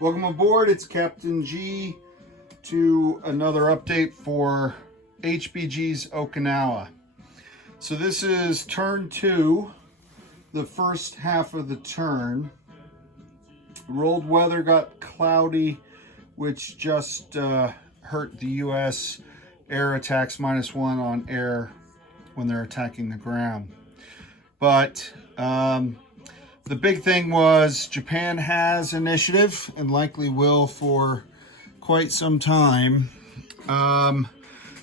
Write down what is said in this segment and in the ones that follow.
Welcome aboard, it's Captain G to another update for HBG's Okinawa. So this is turn 2, the first half of the turn. Rolled weather got cloudy, which just hurt the US air attacks -1 on air when they're attacking the ground. But the big thing was Japan has initiative and likely will for quite some time,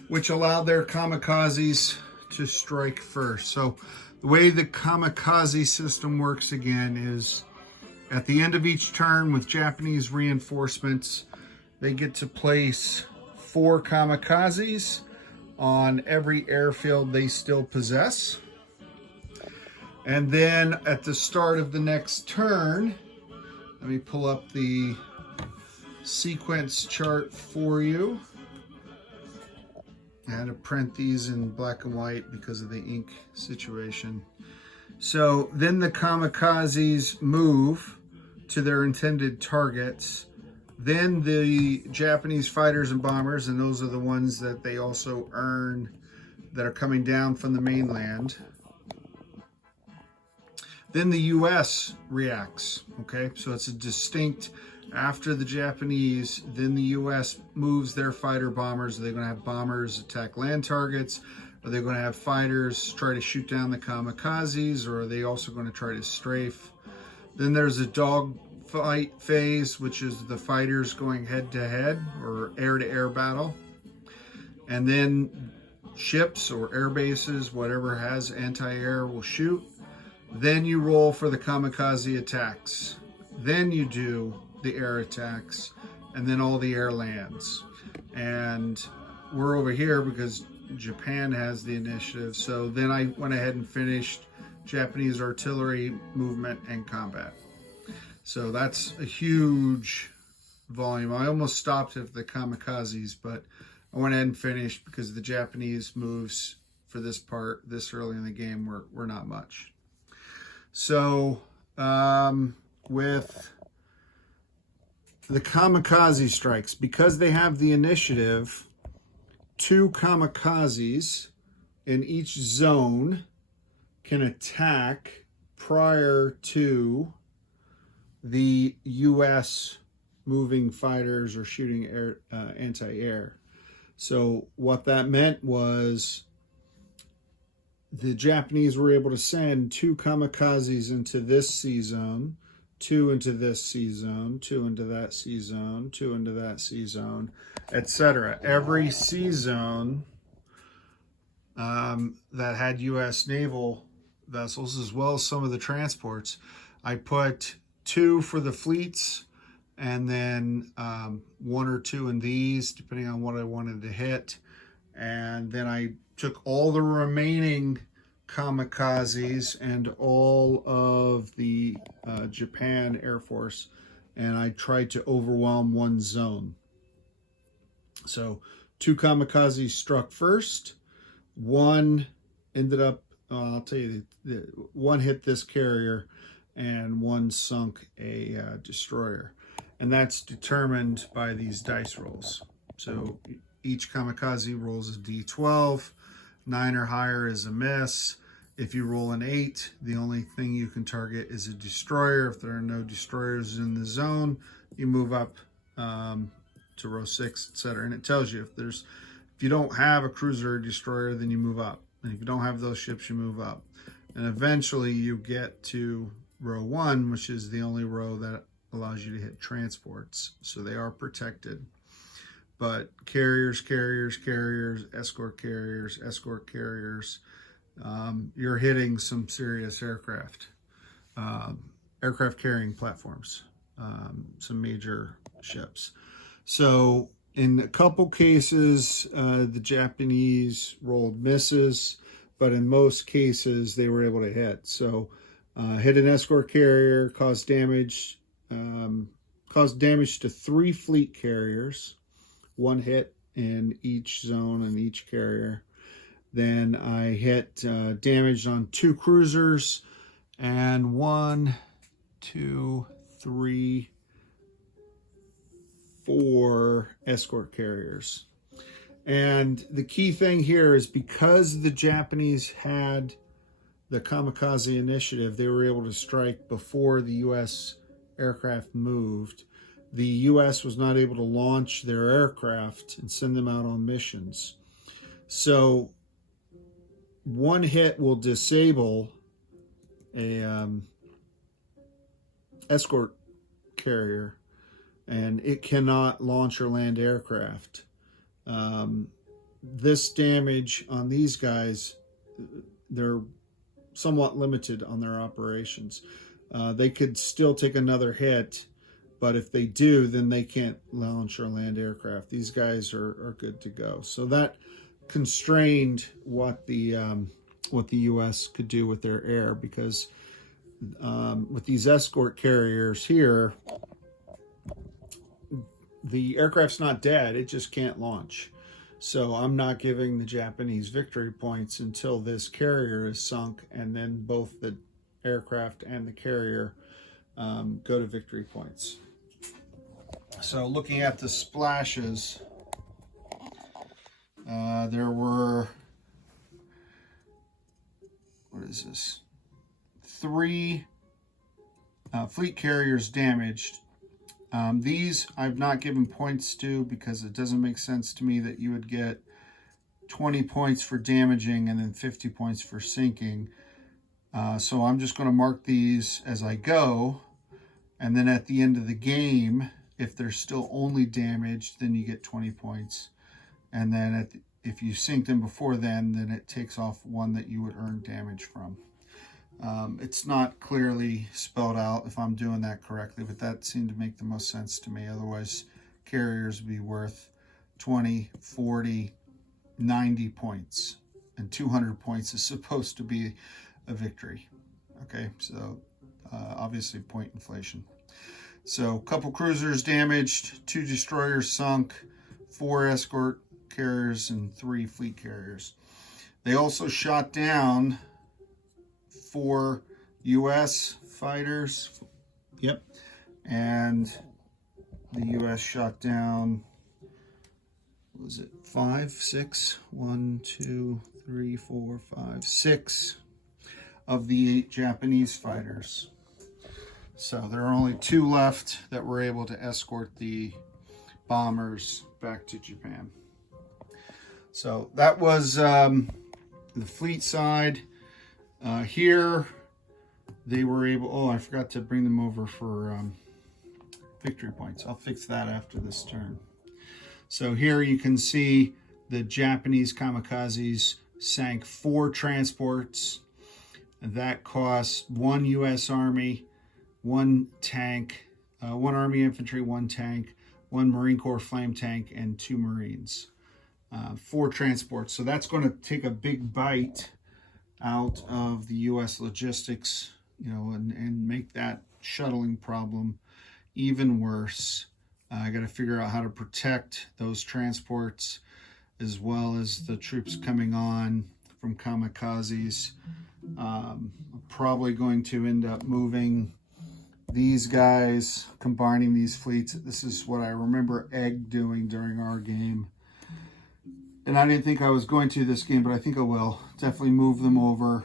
which allowed their kamikazes to strike first. So the way the kamikaze system works again is at the end of each turn with Japanese reinforcements, they get to place 4 kamikazes on every airfield they still possess. And then at the start of the next turn, let me pull up the sequence chart for you. I had to print these in black and white because of the ink situation. So then the kamikazes move to their intended targets. Then the Japanese fighters and bombers, and those are the ones that they also earn that are coming down from the mainland. Then the US reacts, okay? So it's a distinct, after the Japanese, then the US moves their fighter bombers. Are they gonna have bombers attack land targets? Are they gonna have fighters try to shoot down the kamikazes? Or are they also gonna try to strafe? Then there's a dogfight phase, which is the fighters going head to head or air to air battle. And then ships or air bases, whatever has anti-air, will shoot. Then you roll for the kamikaze attacks. Then you do the air attacks, and then all the air lands. And we're over here because Japan has the initiative. So then I went ahead and finished Japanese artillery movement and combat. So that's a huge volume. I almost stopped at the kamikazes, but I went ahead and finished because the Japanese moves for this part this early in the game were not much. So with the kamikaze strikes, because they have the initiative, 2 kamikazes in each zone can attack prior to the US moving fighters or shooting air, anti-air. So what that meant was the Japanese were able to send 2 kamikazes into this C zone, 2 into this C zone, 2 into that C zone, 2 into that C zone, etc. Every C zone that had US naval vessels, as well as some of the transports, I put 2 for the fleets, and then 1 or 2 in these, depending on what I wanted to hit. And then I took all the remaining kamikazes and all of the Japan Air Force, and I tried to overwhelm 1 zone. So 2 kamikazes struck first. 1 ended up, I'll tell you, 1 hit this carrier and 1 sunk a destroyer. And that's determined by these dice rolls. So each kamikaze rolls a D12. 9 or higher is a miss. If you roll an 8, the only thing you can target is a destroyer. If there are no destroyers in the zone, you move up to row 6, etc. And it tells you if you don't have a cruiser or destroyer, then you move up. And if you don't have those ships, you move up. And eventually you get to row 1, which is the only row that allows you to hit transports. So they are protected. But carriers, escort carriers, you're hitting some serious aircraft carrying platforms, some major ships. So in a couple cases, the Japanese rolled misses, but in most cases they were able to hit. So hit an escort carrier, caused damage to 3 fleet carriers. 1 hit in each zone and each carrier. Then I hit damage on 2 cruisers and 1, 2, 3, 4 escort carriers. And the key thing here is because the Japanese had the Kamikaze initiative, they were able to strike before the U.S. aircraft moved. The U.S. was not able to launch their aircraft and send them out on missions. So one hit will disable a escort carrier, and it cannot launch or land aircraft. This damage on these guys, they're somewhat limited on their operations. They could still take another hit, but if they do, then they can't launch or land aircraft. These guys are good to go. So that constrained what the U.S. could do with their air, because with these escort carriers here, the aircraft's not dead, it just can't launch. So I'm not giving the Japanese victory points until this carrier is sunk, and then both the aircraft and the carrier go to victory points. So looking at the splashes, there were, what is this? 3 fleet carriers damaged. These I've not given points to because it doesn't make sense to me that you would get 20 points for damaging and then 50 points for sinking. So I'm just going to mark these as I go. And then at the end of the game, if they're still only damaged, then you get 20 points. And then if you sink them before then it takes off 1 that you would earn damage from. It's not clearly spelled out if I'm doing that correctly, but that seemed to make the most sense to me. Otherwise, carriers would be worth 20, 40, 90 points. And 200 points is supposed to be a victory. Okay, so obviously point inflation. So a couple cruisers damaged, 2 destroyers sunk, 4 escort carriers, and 3 fleet carriers. They also shot down 4 U.S. fighters. Yep. And the U.S. shot down, what was it, 5, 6? 1, 2, 3, 4, 5, 6 of the 8 Japanese fighters. So there are only 2 left that were able to escort the bombers back to Japan. So that was the fleet side. Here they were able, oh, I forgot to bring them over for victory points. I'll fix that after this turn. So here you can see the Japanese kamikazes sank 4 transports. That cost 1 U.S. Army, 1 tank, 1 Army infantry, 1 tank, 1 Marine Corps flame tank, and 2 Marines. 4 transports. So that's going to take a big bite out of the U.S. logistics, you know, and make that shuttling problem even worse. I got to figure out how to protect those transports as well as the troops coming on from kamikazes. I'm probably going to end up moving these guys, combining these fleets. This is what I remember Egg doing during our game. And I didn't think I was going to this game, but I think I will. Definitely move them over,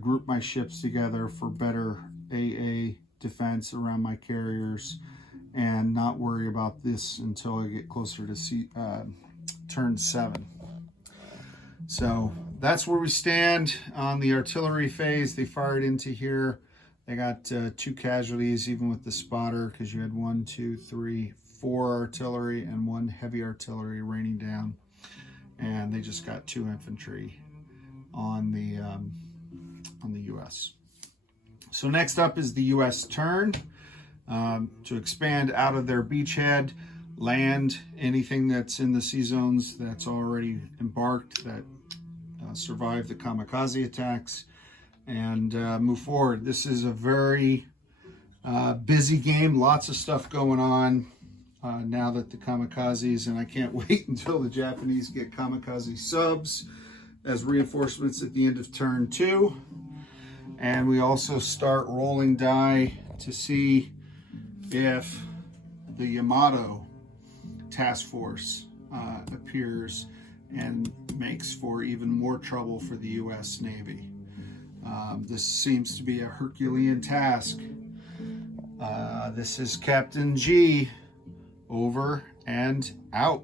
group my ships together for better AA defense around my carriers, and not worry about this until I get closer to turn 7. So that's where we stand on the artillery phase. They fired into here. They got 2 casualties, even with the spotter, because you had 1, 2, 3, 4 artillery and 1 heavy artillery raining down. And they just got 2 infantry on the U.S. So next up is the U.S. turn to expand out of their beachhead, land anything that's in the sea zones that's already embarked, that survived the kamikaze attacks, and move forward. This is a very busy game, lots of stuff going on. Now that the kamikazes, and I can't wait until the Japanese get kamikaze subs as reinforcements at the end of turn 2. And we also start rolling die to see if the Yamato task force appears and makes for even more trouble for the U.S. Navy. This seems to be a Herculean task. This is Captain G, over and out.